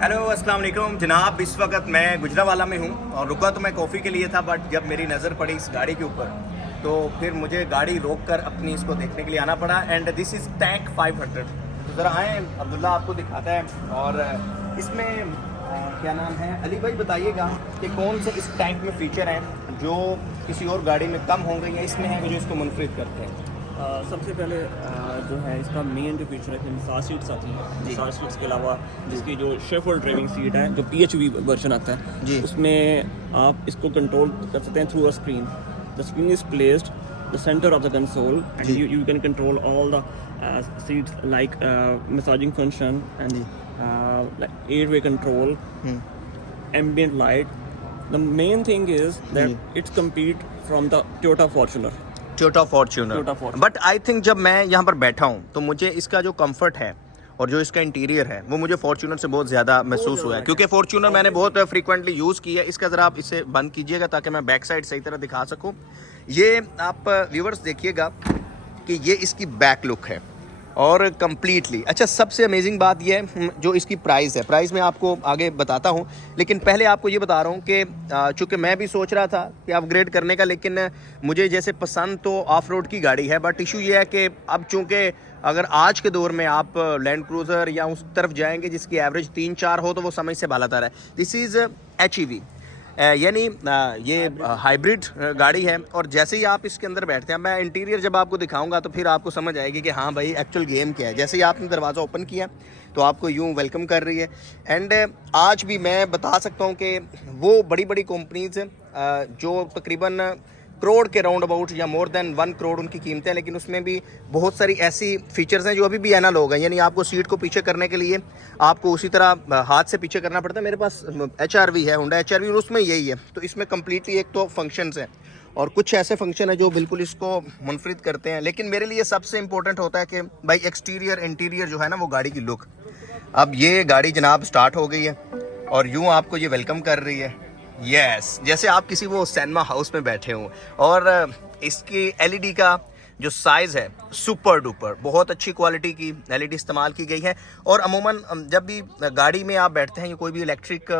Hello अस्सलाम वालेकुम जनाब। इस वक्त मैं गुजरावाला में हूँ और रुका तो मैं कॉफ़ी के लिए था, बट जब मेरी नज़र पड़ी इस गाड़ी के ऊपर तो फिर मुझे गाड़ी रोक कर अपनी इसको देखने के लिए आना पड़ा। And this is tank 500। तो ज़रा आएँ, अब्दुल्ला आपको दिखाता है। और इसमें क्या नाम है, अली भाई बताइएगा कि कौन से इस टैंक में फ़ीचर हैं जो किसी और गाड़ी में कम होंगे या इसमें है जो इसको मुनफरिद करते हैं। सबसे पहले जो है इसका मेन जो फीचर है कि मसाज सीट्स आती हैं। मसाज सीट्स के अलावा जिसकी जो शेफर्ड ड्राइविंग सीट है, जो PHV वर्जन आता है जी, उसमें आप इसको कंट्रोल कर सकते हैं through a screen. The screen is placed the centre of the console and you can control all the seats like massaging function and airway control, ambient light. The main thing is that it's compete from the Toyota Fortuner. Toyota Fortuner. But I think जब मैं यहाँ पर बैठा हूँ तो मुझे इसका जो कंफर्ट है और जो इसका इंटीरियर है वो मुझे फॉर्च्यूनर से बहुत ज़्यादा महसूस हुआ है, क्योंकि फॉर्च्यूनर मैंने बहुत फ्रीक्वेंटली यूज़ की है। इसका ज़रा आप इसे बंद कीजिएगा ताकि मैं बैक साइड सही तरह दिखा सकूँ। ये आप व्यूवर्स देखिएगा कि ये इसकी बैक लुक है और कम्प्लीटली। अच्छा, सबसे अमेजिंग बात यह है जो इसकी प्राइस है। प्राइस मैं आपको आगे बताता हूँ, लेकिन पहले आपको ये बता रहा हूँ कि चूँकि मैं भी सोच रहा था कि अपग्रेड करने का, लेकिन मुझे जैसे पसंद तो ऑफ रोड की गाड़ी है, बट इशू ये है कि अब चूँकि अगर आज के दौर में आप लैंड क्रूज़र या उस तरफ जाएंगे जिसकी एवरेज 3-4 हो तो वो समझ से बालातर है। दिस इज़ HEV, यानी ये हाइब्रिड गाड़ी है। और जैसे ही आप इसके अंदर बैठते हैं, मैं इंटीरियर जब आपको दिखाऊंगा तो फिर आपको समझ आएगी कि हाँ भाई एक्चुअल गेम क्या है। जैसे ही आपने दरवाज़ा ओपन किया तो आपको यूं वेलकम कर रही है। एंड आज भी मैं बता सकता हूँ कि वो बड़ी बड़ी कंपनीज जो तकरीबन करोड़ के राउंड अबाउट या मोर देन 1 करोड़ उनकी कीमतें हैं, लेकिन उसमें भी बहुत सारी ऐसी फीचर्स हैं जो अभी भी एनालॉग हैं। यानी आपको सीट को पीछे करने के लिए आपको उसी तरह हाथ से पीछे करना पड़ता है। मेरे पास HRV है, होंडा HRV, और उसमें यही है। तो इसमें कम्प्लीटली एक तो फंक्शंस हैं और कुछ ऐसे फंक्शन है जो बिल्कुल इसको मुनफरिद करते हैं। लेकिन मेरे लिए सबसे इंपॉर्टेंट होता है कि भाई एक्सटीरियर इंटीरियर जो है ना, वो गाड़ी की लुक। अब ये गाड़ी जनाब स्टार्ट हो गई है और यूँ आपको ये वेलकम कर रही है। यस, जैसे आप किसी वो सिनेमा हाउस में बैठे हों। और इसकी LED का जो साइज़ है सुपर डुपर, बहुत अच्छी क्वालिटी की LED इस्तेमाल की गई है। और अमूमन जब भी गाड़ी में आप बैठते हैं या कोई भी इलेक्ट्रिक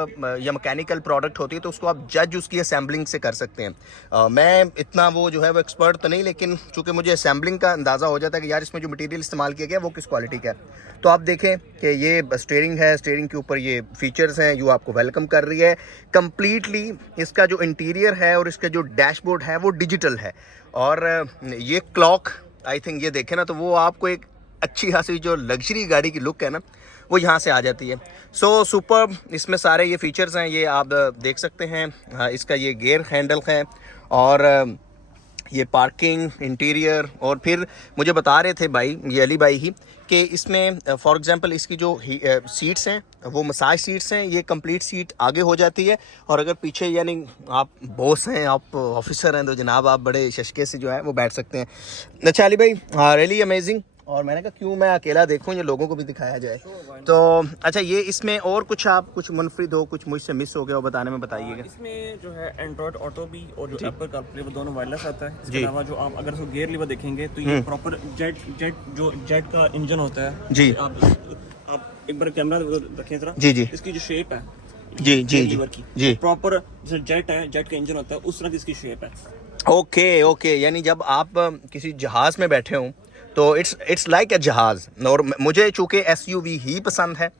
या मैकेनिकल प्रोडक्ट होती है तो उसको आप जज उसकी असेंबलिंग से कर सकते हैं। मैं इतना वो जो है वो एक्सपर्ट तो नहीं, लेकिन चूँकि मुझे असेंबलिंग का अंदाज़ा हो जाता है कि यार इसमें जो मटेरियल इस्तेमाल किया गया वो किस क्वालिटी का है। तो आप देखें कि ये स्टीयरिंग है, स्टीयरिंग के ऊपर ये फीचर्स हैं, ये आपको वेलकम कर रही है कम्प्लीटली। इसका जो इंटीरियर है और इसका जो डैशबोर्ड है वो डिजिटल है। और ये क्लॉक आई थिंक ये देखें ना तो वो आपको एक अच्छी खासी जो लग्जरी गाड़ी की लुक है ना वो यहाँ से आ जाती है। सो सुपर, इसमें सारे ये फीचर्स हैं, ये आप देख सकते हैं। इसका ये गियर हैंडल है और ये पार्किंग इंटीरियर। और फिर मुझे बता रहे थे भाई, ये अली भाई ही, कि इसमें फॉर एग्जांपल इसकी जो सीट्स हैं वो मसाज सीट्स हैं। ये कंप्लीट सीट आगे हो जाती है और अगर पीछे यानी आप बॉस हैं, आप ऑफिसर हैं, तो जनाब आप बड़े शशके से जो है वो बैठ सकते हैं। अच्छा अली भाई, रियली अमेजिंग। और मैंने कहा क्यों मैं अकेला देखूं, ये लोगों को भी दिखाया जाए। तो अच्छा, ये इसमें और कुछ आप कुछ मुनफरिद हो, कुछ मुझसे मिस हो गया हो बताने में बताइएगा। इसमें जो है एंड्रॉइड ऑटो भी और जो एप्पल कारप्ले वो दोनों वायरलेस आता है। इसके अलावा जो आप अगर उसको गियर लीवर देखेंगे तो ये प्रॉपर जेट का इंजन होता है जी। आप एक बार कैमरा रखें जरा जी। इसकी जो शेप है जी प्रॉपर जैसे जेट का इंजन होता है उस तरह की इसकी शेप है। ओके, यानी जब आप किसी जहाज में बैठे हों तो इट्स लाइक ए जहाज़। और मुझे चूँकि SUV ही पसंद है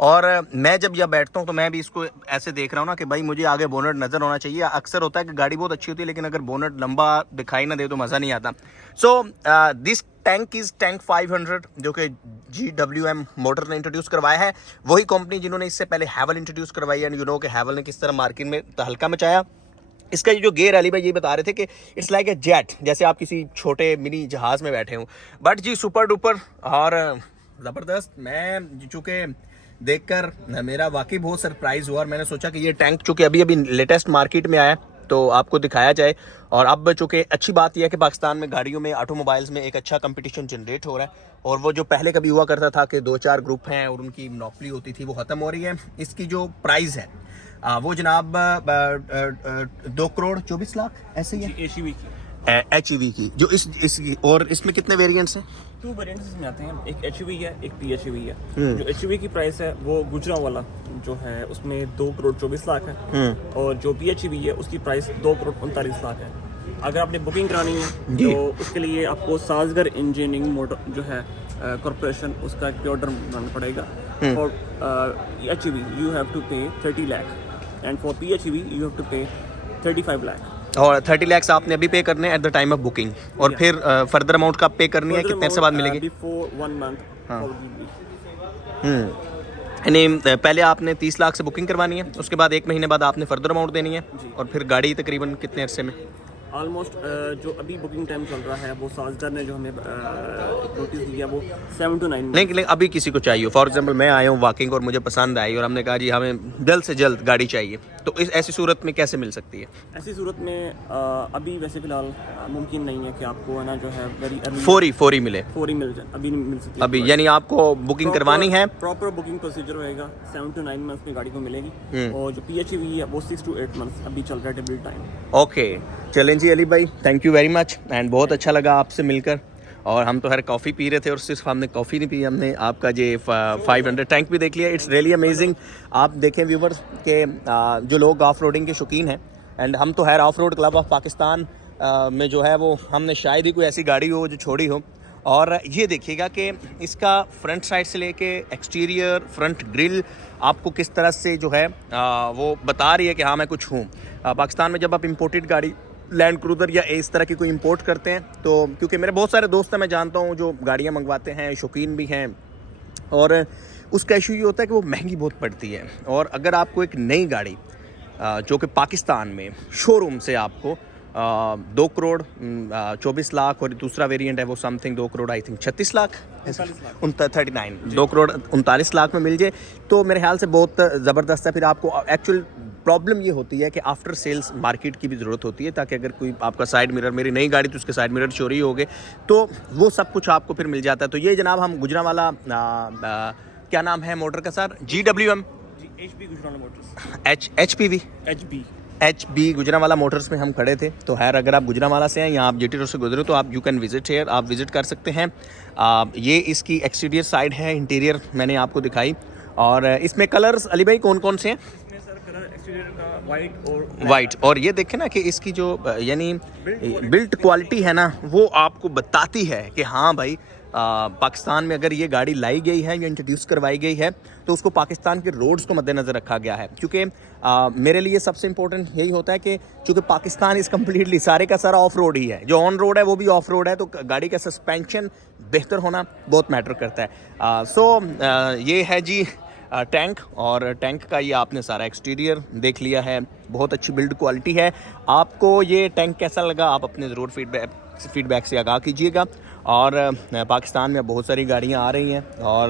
और मैं जब यह बैठता हूँ तो मैं भी इसको ऐसे देख रहा हूँ ना कि भाई मुझे आगे बोनट नज़र होना चाहिए। अक्सर होता है कि गाड़ी बहुत अच्छी होती है लेकिन अगर बोनट लंबा दिखाई ना दे तो मज़ा नहीं आता। So this tank is tank 500 जो कि GWM मोटर ने इंट्रोड्यूस करवाया है। वही कंपनी जिन्होंने इससे पहले हैवल इंट्रोड्यूस करवाई है। यू नो कि हैवल ने किस तरह मार्केट में तहलका मचाया। इसका जो गेयर अली भाई ये बता रहे थे कि इट्स लाइक ए जेट, जैसे आप किसी छोटे मिनी जहाज़ में बैठे हों। बट जी सुपर डुपर और ज़बरदस्त। मैं चूँकि देखकर मेरा वाकई बहुत सरप्राइज़ हुआ और मैंने सोचा कि ये टैंक चूँकि अभी लेटेस्ट मार्केट में आया तो आपको दिखाया जाए। और अब चूँकि अच्छी बात यह है कि पाकिस्तान में गाड़ियों में ऑटोमोबाइल्स में एक अच्छा कंपटीशन जनरेट हो रहा है और वो जो पहले कभी हुआ करता था कि 2-4 ग्रुप हैं और उनकी मोनोपोली होती थी वो ख़त्म हो रही है। इसकी जो प्राइस है वो जनाब 2 करोड़ 24 लाख ऐसे ही है। HEV की जो इस और इसमें कितने वेरिएंट्स हैं? 2 वेरिएंट्स इसमें आते हैं, एक HEV है एक PHEV है। जो HEV की प्राइस है वो गुजरावाला जो है उसमें 2,24,00,000 है और जो PHEV है उसकी प्राइस 2,39,00,000 है। अगर आपने बुकिंग करानी है जी। तो उसके लिए आपको साजगर इंजीनियरिंग मोटर जो है कॉर्पोरेशन उसका एक ऑर्डर बनाना पड़ेगा। For HEV you have to pay 30 lakh and for PHEV you have to pay 35 lakh. और 30 लाख आपने अभी पे करने हैं at the time of booking, और फिर फर्दर अमाउंट का पे करनी है कितने से बाद मिलेगी? Before 1 month probably। यानी पहले आपने 30 लाख से बुकिंग करवानी है, उसके बाद 1 महीने बाद आपने फर्दर अमाउंट देनी है, और फिर गाड़ी तकरीबन कितने अरसे में? ऑलमोस्ट जो अभी बुकिंग टाइम चल रहा है वो साजगर ने जो हमें नोटिस दिया वो 7 to 9 लेकिन अभी किसी को चाहिए, फॉर एग्जांपल मैं आया हूँ वॉकिंग और मुझे पसंद आई और हमने कहा जी हमें जल्द से जल्द गाड़ी चाहिए, तो इस ऐसी सूरत में कैसे मिल सकती है? ऐसी सूरत में अभी वैसे फिलहाल मुमकिन नहीं है कि आपको है ना जो है वेरी अर्ली फौरी मिले, फौरी मिल जाए, अभी नहीं मिल सकती। अभी यानी आपको बुकिंग करवानी है? प्रॉपर बुकिंग प्रोसीजर होएगा, 7 to 9 मंथ्स में गाड़ी को मिलेगी, और जो PHEV है वो 6 to 8 मंथ्स अभी चल रहा है टेबल टाइम। ओके, चलें जी अली भाई, thank you very much and बहुत अच्छा लगा आपसे मिलकर। और हम तो हर कॉफ़ी पी रहे थे और सिर्फ हमने कॉफ़ी नहीं पी, हमने आपका जो 500 टैंक भी देख लिया। It's really amazing. आप देखें व्यूवर्स के जो लोग ऑफ रोडिंग के शौकीन हैं, एंड हम तो खैर of road club of Pakistan में जो है वो हमने शायद ही कोई ऐसी गाड़ी हो जो छोड़ी हो। और ये देखिएगा कि इसका फ्रंट साइड से लेके एक्सटीरियर, फ्रंट ग्रिल आपको किस तरह से जो है वो बता रही है कि हाँ मैं कुछ हूँ। पाकिस्तान में जब आप इम्पोर्टेड गाड़ी लैंड क्रूज़र या इस तरह की कोई इंपोर्ट करते हैं, तो क्योंकि मेरे बहुत सारे दोस्त हैं मैं जानता हूँ जो गाड़ियाँ मंगवाते हैं, शौकीन भी हैं, और उसका इशू ये होता है कि वो महंगी बहुत पड़ती है। और अगर आपको एक नई गाड़ी जो कि पाकिस्तान में शोरूम से आपको 2,24,00,000 और दूसरा वेरिएंट है वो something 2 crore I think 36 lakh 39 2,39,00,000 में मिल जाए, तो मेरे ख्याल से बहुत ज़बरदस्त है। फिर आपको एक्चुअल प्रॉब्लम ये होती है कि आफ्टर सेल्स मार्केट की भी ज़रूरत होती है, ताकि अगर कोई आपका साइड मिरर, मेरी नई गाड़ी तो उसके साइड मिरर चोरी हो गए, तो वो सब कुछ आपको फिर मिल जाता है। तो ये जनाब हम गुजरांवाला क्या नाम है मोटर का sir? GWM HB Gujranwala Motors, HB Gujranwala Motors में हम खड़े थे। तो खैर अगर आप गुजरांवाला से हैं या आप GT रोड से गुजरे तो आप यू कैन विजिट हेयर, आप विजिट कर सकते हैं। ये इसकी एक्सटीरियर साइड है, इंटीरियर मैंने आपको दिखाई। और इसमें कलर्स अली भाई कौन कौन से हैं? वाइट, और ये देखें ना कि इसकी जो यानी बिल्ट क्वालिटी है ना, वो आपको बताती है कि हाँ भाई पाकिस्तान में अगर ये गाड़ी लाई गई है या इंट्रोड्यूस करवाई गई है तो उसको पाकिस्तान के रोड्स को मद्देनज़र रखा गया है। क्योंकि मेरे लिए सबसे इंपॉर्टेंट यही होता है कि चूँकि पाकिस्तान इस कम्प्लीटली सारे का सारा ऑफ रोड ही है, जो ऑन रोड है वो भी ऑफ रोड है, तो गाड़ी का सस्पेंशन बेहतर होना बहुत मैटर करता है। ये है जी टैंक, और टैंक का ये आपने सारा एक्सटीरियर देख लिया है, बहुत अच्छी बिल्ड क्वालिटी है। आपको ये टैंक कैसा लगा आप अपने ज़रूर फीडबैक से आगाह कीजिएगा। और पाकिस्तान में बहुत सारी गाड़ियाँ आ रही हैं और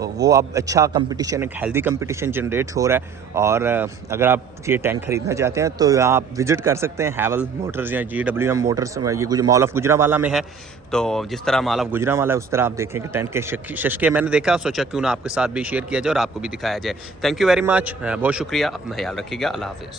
वो अब अच्छा कंपटीशन, एक हेल्दी कंपटीशन जनरेट हो रहा है। और अगर आप ये टैंक ख़रीदना चाहते हैं तो आप विज़िट कर सकते हैं हैवल मोटर्स या GWM मोटर्स, ये मॉल ऑफ गुजरांवाला में है। तो जिस तरह मॉल ऑफ गुजरांवाला है उस तरह आप देखें कि टैंक के शशके मैंने देखा, सोचा क्यों ना आपके साथ भी शेयर किया जाए और आपको भी दिखाया जाए। थैंक यू वेरी मच, बहुत शुक्रिया, अपना ख्याल रखिएगा, अल्लाह हाफ़िज़।